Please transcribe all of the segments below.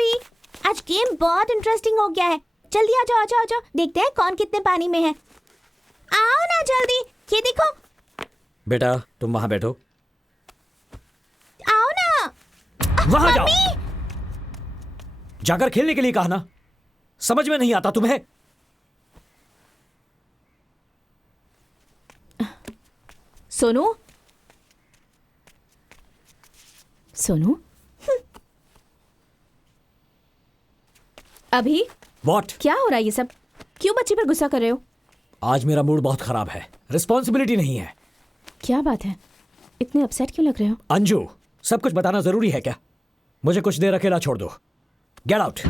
अभी, आज गेम बहुत इंटरेस्टिंग हो गया है। जल्दी आ जाओ, आ जाओ, आ जाओ, देखते हैं कौन कितने पानी में है। आओ ना जल्दी, ये देखो। बेटा तुम वहां बैठो। आओ ना। वहां जाओ। जाकर खेलने के लिए कहा ना, समझ में नहीं आता तुम्हें? सोनू, सोनू, अभी व्हाट? क्या हो रहा है ये सब? क्यों बच्चे पर गुस्सा कर रहे हो? आज मेरा मूड बहुत खराब है, रिस्पॉन्सिबिलिटी नहीं है। क्या बात है, इतने अपसेट क्यों लग रहे हो? अंजू, सब कुछ बताना जरूरी है क्या? मुझे कुछ देर अकेला छोड़ दो। Get out.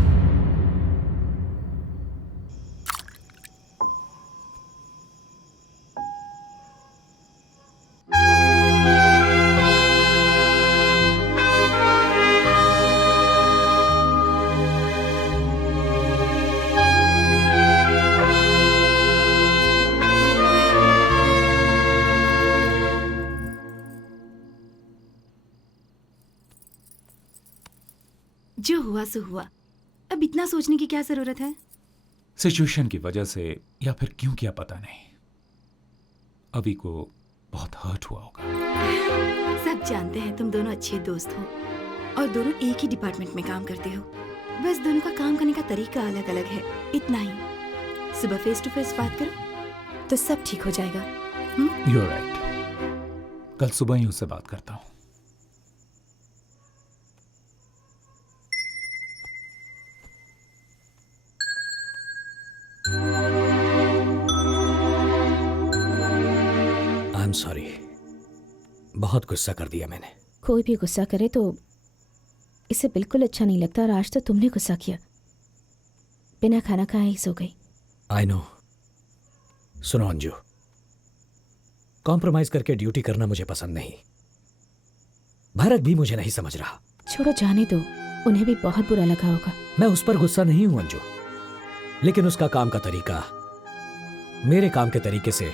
जो हुआ सो हुआ, अब इतना सोचने की क्या जरूरत है? सिचुएशन की वजह से या फिर क्यों किया पता नहीं, अभी को बहुत हर्ट हुआ होगा। सब जानते हैं तुम दोनों अच्छे दोस्त हो और दोनों एक ही डिपार्टमेंट में काम करते हो। बस दोनों का काम करने का तरीका अलग अलग है, इतना ही। सुबह फेस टू फेस बात करो तो सब ठीक हो जाएगा। You're right. कल सुबह ही उससे बात करता हूँ। I'm sorry, बहुत गुस्सा कर दिया मैंने। कोई भी गुस्सा करे तो इसे बिल्कुल अच्छा नहीं लगता, और आज तो तुमने गुस्सा किया। बिना खाना खाए ही सो गई। I know. सुनो अंजू, कॉम्प्रोमाइज करके ड्यूटी करना मुझे पसंद नहीं। भरत भी मुझे नहीं समझ रहा। छोड़ो, जाने दो, उन्हें भी बहुत बुरा लगा होगा। मैं उस पर गुस्सा नहीं हूं अंजू, लेकिन उसका काम का तरीका मेरे काम के तरीके से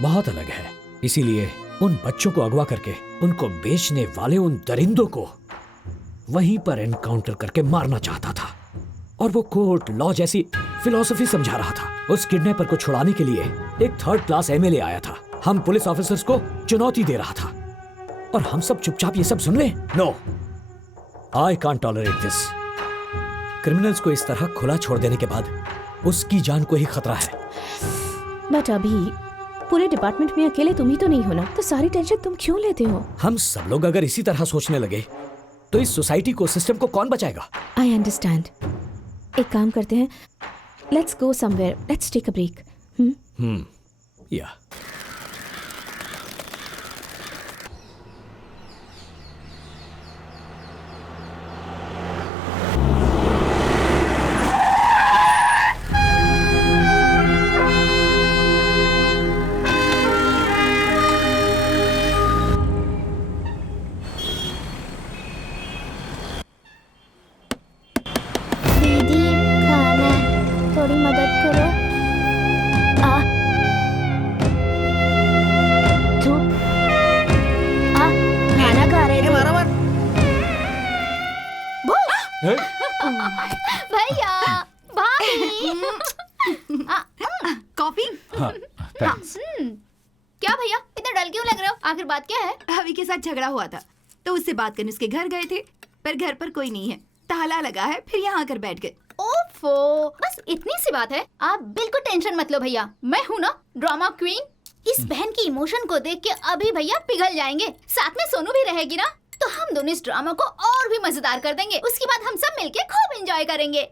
बहुत अलग है। इसीलिए उन बच्चों को अगवा करके उनको बेचने वाले उन दरिंदों को वहीं पर एनकाउंटर करके मारना चाहता था, और वो कोर्ट लॉ जैसी फिलॉसफी समझा रहा था। उस किडनैपर को छुड़ाने के लिए एक थर्ड क्लास एमएलए आया था। हम पुलिस ऑफिसर्स को चुनौती दे रहा था, और हम सब चुपचाप ये सब सुन ले? No, I can't tolerate this. Criminals को इस तरह खुला छोड़ देने के बाद उसकी जान को ही खतरा है। बट अभी पूरे डिपार्टमेंट में अकेले तुम ही तो नहीं हो ना, तो सारी टेंशन तुम क्यों लेते हो? हम सब लोग अगर इसी तरह सोचने लगे तो इस सोसाइटी को, सिस्टम को कौन बचाएगा? I understand. एक काम करते हैं, let's go somewhere, let's take a break. या दीदी खाना, थोड़ी मदद करो। आ तू आ खाना खा रहे थे? भैया, भाभी। कॉफी? हाँ, थैंक्स। क्या भैया, इतना डल क्यों लग रहे हो? आखिर बात क्या है? अभी के साथ झगड़ा हुआ था तो उससे बात करने उसके घर गए थे, पर घर पर कोई नहीं है, ताला लगा है, फिर यहाँ आकर बैठ गए। ओफो, बस इतनी सी बात है। आप बिल्कुल टेंशन मत लो भैया, मैं हूँ ना ड्रामा क्वीन। इस बहन की इमोशन को देख के अभी भैया पिघल जाएंगे। साथ में सोनू भी रहेगी ना, तो हम दोनों इस ड्रामा को और भी मजेदार कर देंगे। उसके बाद हम सब मिलके खूब एंजॉय करेंगे।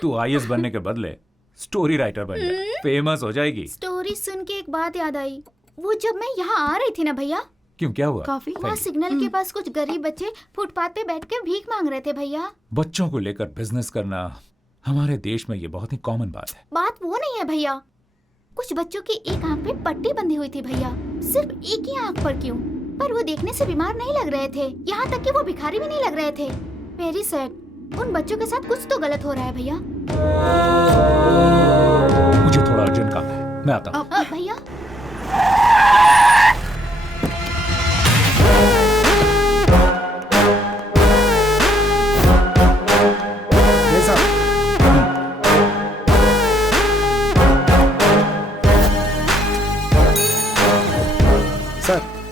तू आईएएस बनने के बदले स्टोरी राइटर बन जा, फेमस हो जाएगी। स्टोरी सुन के एक बात याद आई। वो जब मैं यहाँ आ रही थी ना भैया, क्यों, क्या हुआ? कॉफी? वहाँ सिग्नल के पास कुछ गरीब बच्चे फुटपाथ पे बैठ के भीख मांग रहे थे भैया। बच्चों को लेकर बिजनेस करना हमारे देश में ये बहुत ही कॉमन बात है। बात वो नहीं है भैया, कुछ बच्चों की एक आंख पे पट्टी बंधी हुई थी भैया। सिर्फ एक ही आंख पर क्यों, पर वो देखने से बीमार नहीं लग रहे थे। यहाँ तक कि वो भिखारी भी नहीं लग रहे थे। Very sad. उन बच्चों के साथ कुछ तो गलत हो रहा है भैया। मुझे थोड़ा अर्जेंट काम है, मैं आता हूँ। भैया,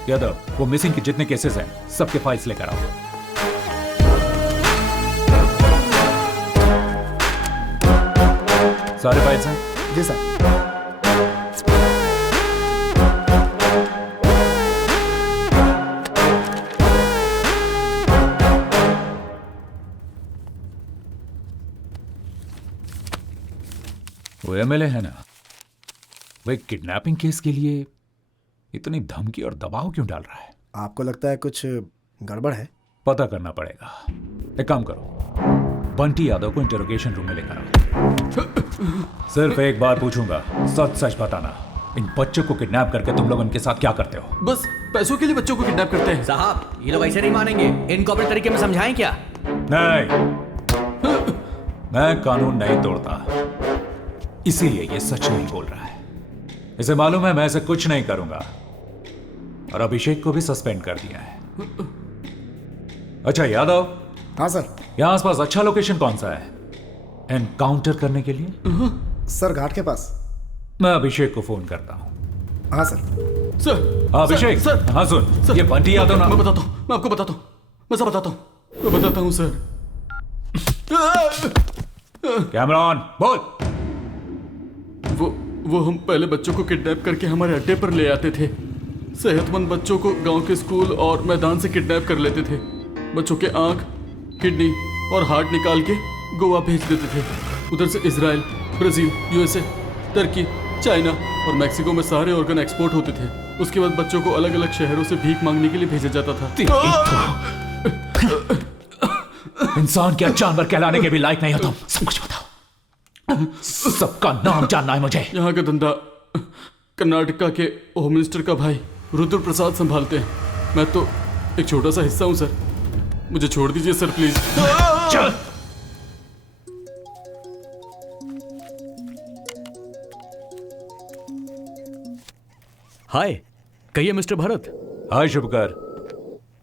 यादव, वो मिसिंग के जितने केसेस हैं सबके फाइल्स लेकर आओ। सारे फाइल्स हैं? जी सर। वो एमएलए है ना, वो एक किडनैपिंग केस के लिए इतनी धमकी और दबाव क्यों डाल रहा है? आपको लगता है कुछ गड़बड़ है? पता करना पड़ेगा। एक काम करो, बंटी यादव को इंटरोगेशन रूम में लेकर आओ। सिर्फ एक बार पूछूंगा, सच सच बताना, इन बच्चों को किडनैप करके तुम लोग इनके साथ क्या करते हो? बस पैसों के लिए बच्चों को किडनैप करते हैं। साहब, ये लोग ऐसे नहीं मानेंगे। इनको अपने तरीके में समझाएं क्या? नहीं, मैं कानून नहीं तोड़ता, इसीलिए ये सच नहीं बोल रहा है। इसे मालूम है मैं ऐसे कुछ नहीं करूंगा, और अभिषेक को भी सस्पेंड कर दिया है। अच्छा यादव। हाँ सर। यहां आसपास अच्छा लोकेशन कौन सा है एनकाउंटर करने के लिए? सर घाट के पास। मैं अभिषेक को फोन करता हूं। हाँ सर। सर। अभिषेक सर, हाँ सुन सर, ये बंटी यादव ना। मैं बताता हूँ, मैं आपको बताता हूँ, मैं सब बताता हूँ, मैं बताता हूँ सर। कैमरा ऑन, बोल। वो हम पहले बच्चों को किडनैप करके हमारे अड्डे पर ले आते थे। सेहतमंद बच्चों को गांव के स्कूल और मैदान से किडनैप कर लेते थे। बच्चों के आंख, किडनी और हार्ट निकाल के गोवा भेज देते थे। उधर से इजराइल, ब्राजील, यूएसए, तुर्की, चाइना और मैक्सिको में सारे ऑर्गन एक्सपोर्ट होते थे। उसके बाद बच्चों को अलग अलग शहरों से भीख मांगने के लिए भेजा जाता था। इंसान क्या जानवर कहलाने के भी लायक नहीं हो तुम। सब कुछ बताओ, सबका नाम जानना है मुझे। यहाँ का धंधा कर्नाटका के होम मिनिस्टर का भाई रुद्र प्रसाद संभालते हैं। मैं तो एक छोटा सा हिस्सा हूँ सर, मुझे छोड़ दीजिए सर प्लीज। चल। हाय, कहिए मिस्टर भरत। हाय शुभकर।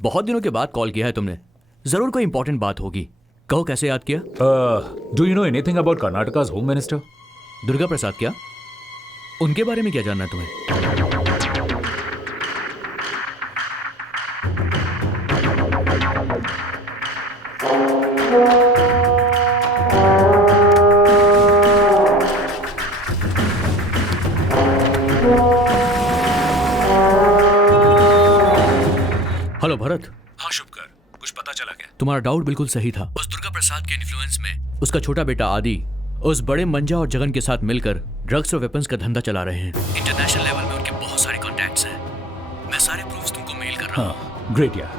बहुत दिनों के बाद कॉल किया है तुमने, जरूर कोई इंपॉर्टेंट बात होगी। कहो कैसे याद किया? Do you know anything about कर्नाटका's होम मिनिस्टर? दुर्गा प्रसाद क्या? उनके बारे में क्या जानना है तुम्हें? हेलो भरत। हाँ शुभकर, कुछ पता चला क्या? तुम्हारा डाउट बिल्कुल सही था। उस दुर्गा प्रसाद के इन्फ्लुएंस में उसका छोटा बेटा आदि उस बड़े मंजा और जगन के साथ मिलकर ड्रग्स और वेपन्स का धंधा चला रहे हैं। इंटरनेशनल लेवल में उनके बहुत सारे कॉन्टैक्ट्स हैं। मैं सारे प्रूफ्स तुमको मेल कर रहा हूँ। ग्रेट यार,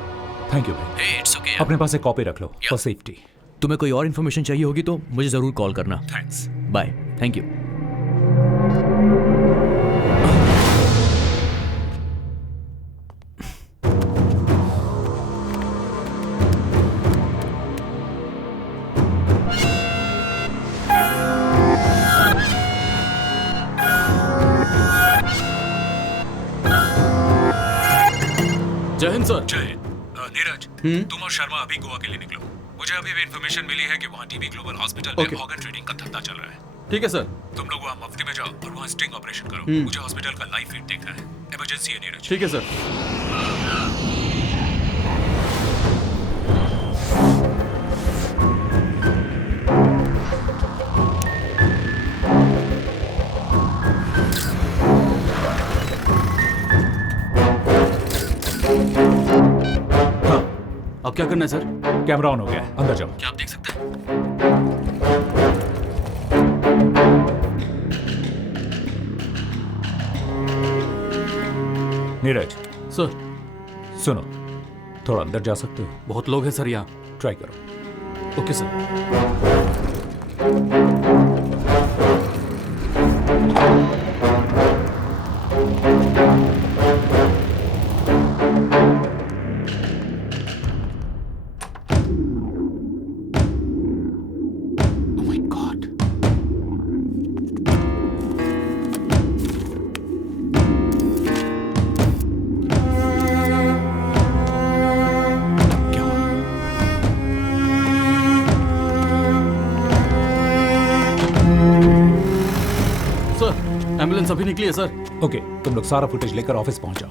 थैंक यू भाई। हे, इट्स ओके। अपने पास एक कॉपी रख लो फॉर सेफ्टी। तुम्हें कोई और इन्फॉर्मेशन चाहिए होगी तो मुझे जरूर कॉल करना। थैंक्स। बाय। Thank you. जय हिंद सर। जय। नीरज, तुम और शर्मा अभी गोवा के लिए निकलो। मुझे अभी भी इन्फॉर्मेशन मिली है कि वहाँ टीबी ग्लोबल हॉस्पिटल में ऑर्गन ट्रेडिंग का धंधा चल रहा है। ठीक है सर। तुम लोग वहाँ मुफ्ती में जाओ और वहाँ स्टिंग ऑपरेशन करो। मुझे हॉस्पिटल का लाइव फीड देखना है। इमरजेंसी है नीरज। ठीक है सर। अब क्या करना है सर? कैमरा ऑन हो गया है, अंदर जाओ। क्या आप देख सकते हैं? नीरज सर, सुनो, थोड़ा अंदर जा सकते हो? बहुत लोग हैं सर यहाँ। ट्राई करो। Okay sir. Oh my God. क्या हुआ? सर, एम्बुलेंस अभी निकली है सर। ओके, तुम लोग सारा फुटेज लेकर ऑफिस पहुंच जाओ।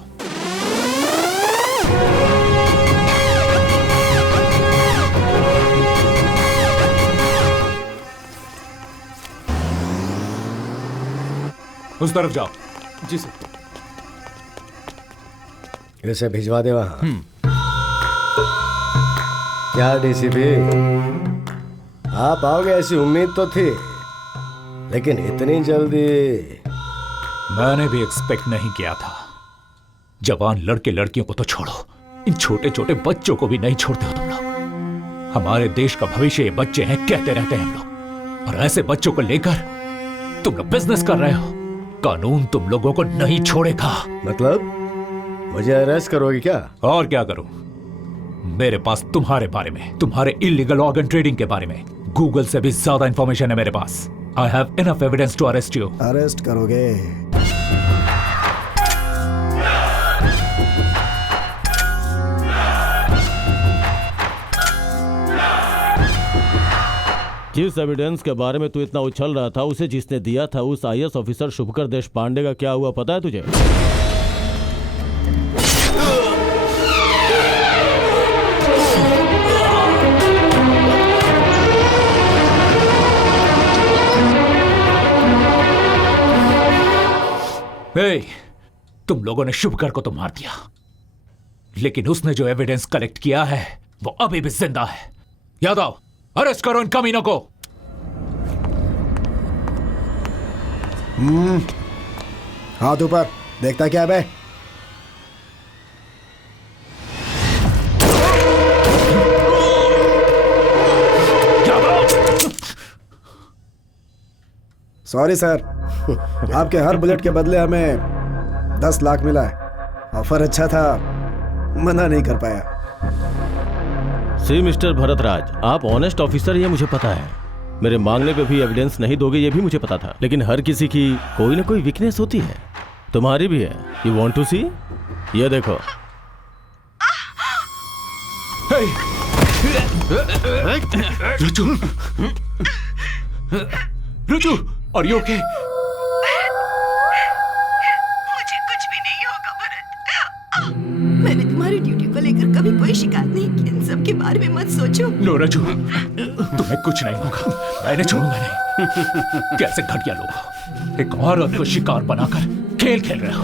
उस तरफ जाओ। जी सर। इसे भिजवा दे वहां। क्या डीसीपी, आप आओगे ऐसी उम्मीद तो थी, लेकिन इतनी जल्दी? मैंने भी एक्सपेक्ट नहीं किया था। जवान लड़के लड़कियों को तो छोड़ो, इन छोटे छोटे बच्चों को भी नहीं छोड़ते हो तुम लोग। हमारे देश का भविष्य ये बच्चे हैं, कहते रहते हैं हम लोग, और ऐसे बच्चों को लेकर तुम लोग बिजनेस कर रहे हो। कानून तुम लोगों को नहीं छोड़ेगा। मतलब मुझे अरेस्ट करोगे क्या? और क्या करूं? मेरे पास तुम्हारे बारे में, तुम्हारे इलीगल ऑर्गन ट्रेडिंग के बारे में गूगल से भी ज्यादा इंफॉर्मेशन है मेरे पास। I have enough evidence to arrest you. Arrest करोगे? जिस एविडेंस के बारे में तू इतना उछल रहा था, उसे जिसने दिया था उस आईएएस ऑफिसर शुभकर देश पांडे का क्या हुआ पता है तुझे? तुम लोगों ने शुभकर को तो मार दिया, लेकिन उसने जो एविडेंस कलेक्ट किया है वो अभी भी जिंदा है। यादव, अरेस्ट करो इन कमीनों को। हाथ ऊपर, देखता क्या बे? सॉरी सर, आपके हर बुलेट के बदले हमें 10 लाख मिला है। ऑफर अच्छा था, मना नहीं कर पाया। सी मिस्टर भरतराज, आप ऑनेस्ट ऑफिसर ये मुझे पता है। मेरे मांगने पे भी एविडेंस नहीं दोगे ये भी मुझे पता था, लेकिन हर किसी की कोई ना कोई वीकनेस होती है, तुम्हारी भी है। यू वांट टू सी? ये देखो। रुजू, आर यू ओके? मुझे कुछ भी नहीं होगा भरत। मैंने तुम्हारी ड्यूटी को लेकर कभी कोई शिकायत नहीं की। इन सब के बारे में मत सोचो। नो रजू, तुम्हें कुछ नहीं होगा, मैंने छोड़ूंगा नहीं। कैसे घटिया लोग, एक औरत को शिकार बनाकर खेल खेल रहे हो।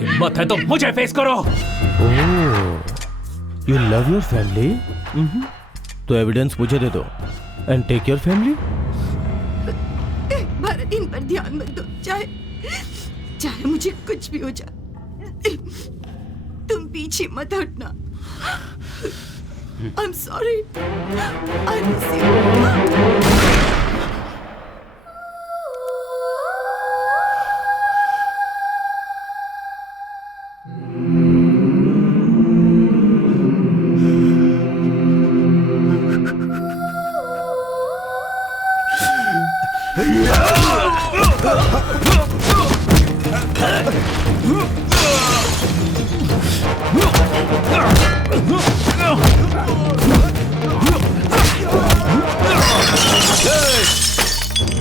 हिम्मत है तो मुझे फेस करो। You love your family? तो एविडेंस मुझे दे दो and take your family. Bharat, इन पर ध्यान मत दो, चाहे मुझे कुछ भी हो जाए, तुम पीछे मत हटना। I'm sorry. I miss you.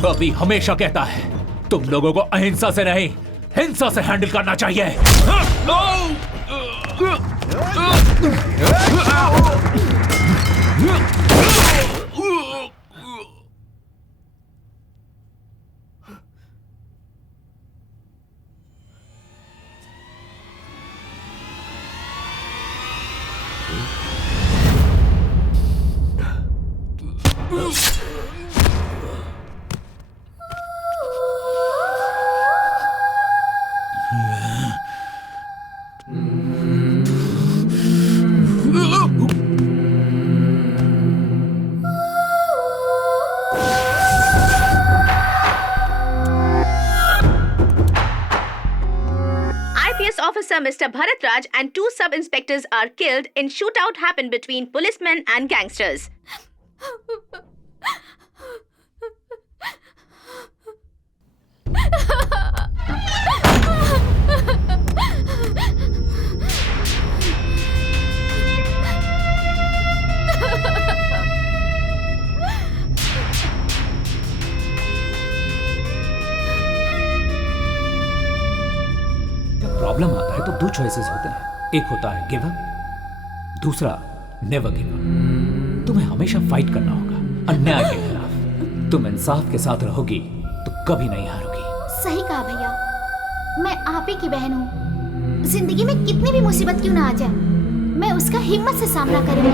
अभी हमेशा कहता है तुम लोगों को अहिंसा से नहीं हिंसा से हैंडल करना चाहिए। Mr. Bharatraj and 2 sub-inspectors are killed in shootout happened between policemen and gangsters. Problem आता है तो 2 चॉइसेस होते हैं, एक होता है गिव अप, दूसरा नेवर गिव अप। तुम्हें हमेशा फाइट करना होगा अन्याय के खिलाफ। तुम इंसाफ के साथ रहोगी तो कभी नहीं हारोगी। सही कहा भैया, मैं आप ही की बहन हूँ। जिंदगी में कितनी भी मुसीबत क्यों ना आ जाए, मैं उसका हिम्मत से सामना करूंगी।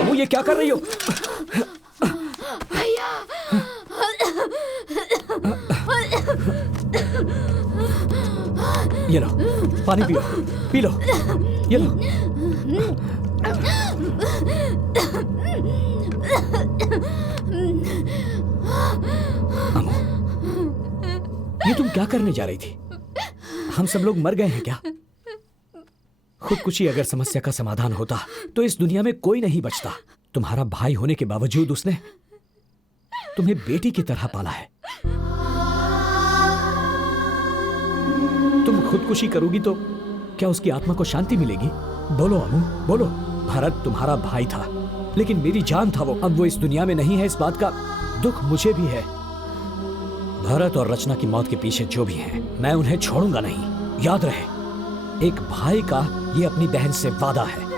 अम्मू ये क्या कर रही हो? भैया ये लो पानी पियो, पी लो, ये लो। अम्मू ये तुम क्या करने जा रही थी? हम सब लोग मर गए हैं क्या? खुदकुशी अगर समस्या का समाधान होता तो इस दुनिया में कोई नहीं बचता। तुम्हारा भाई होने के बावजूद उसने तुम्हें बेटी की तरह पाला है। तुम खुदकुशी करोगी तो क्या उसकी आत्मा को शांति मिलेगी? बोलो अम्मू, बोलो। भरत तुम्हारा भाई था, लेकिन मेरी जान था वो। अब वो इस दुनिया में नहीं है, इस बात का दुख मुझे भी है। भरत और रचना की मौत के पीछे जो भी हैं, मैं उन्हें छोड़ूंगा नहीं। याद रहे, एक भाई का ये अपनी बहन से वादा है।